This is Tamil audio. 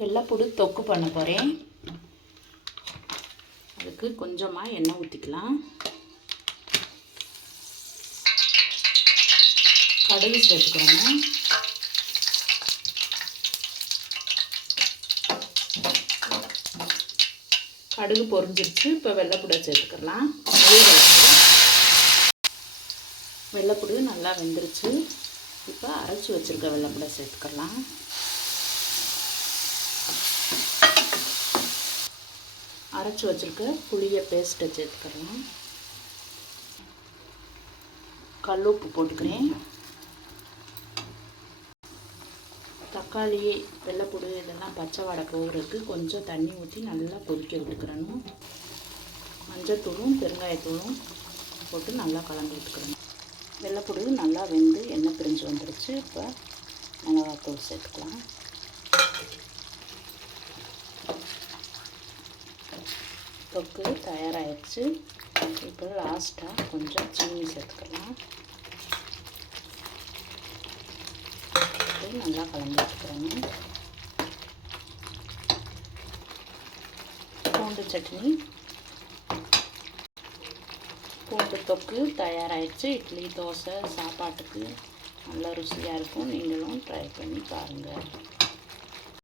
வெள்ளைப்பூடு தொக்கு பண்ண போகிறேன். அதுக்கு கொஞ்சமாக எண்ணெய் ஊற்றிக்கலாம். கடுகு சேர்த்துக்கிறோங்க. கடுகு பொரிஞ்சிருச்சு. இப்போ வெள்ளைப்பூடை சேர்த்துக்கலாம். வெள்ளைப்பூடு நல்லா வெந்துருச்சு. இப்போ அரைச்சி வச்சுருக்க வெள்ளைப்பூடை சேர்த்துக்கலாம். அரைச்சி வச்சுருக்க புளியை பேஸ்ட்டை சேர்த்துக்கலாம். கல் உப்பு போட்டுக்கிறேன். தக்காளி, வெள்ளைப்பூடு இதெல்லாம் பச்சை வாடை போகிறதுக்கு கொஞ்சம் தண்ணி ஊற்றி நல்லா கொதிக்க விட்டுக்கிறணும். மஞ்சத்தூளும் பெருங்காயத்தூளும் போட்டு நல்லா கலந்து விட்டுக்கிறணும். வெள்ளைப்பூடு நல்லா வெந்து எண்ணெய் பிரிஞ்சு வந்துருச்சு. இப்போ மிளகாத்தூள் சேர்த்துக்கலாம். தொக்கு தயாராகிடுச்சு. இப்போ லாஸ்ட்டாக கொஞ்சம் சீனி சேர்த்துக்கலாம். நல்லா கலந்து வச்சுக்கிறோம். பூண்டு சட்னி, பூண்டு தொக்கு தயாராகிடுச்சு. இட்லி, தோசை, சாப்பாட்டுக்கு நல்ல ருசியாக இருக்கும். நீங்களும் ட்ரை பண்ணி பாருங்கள்.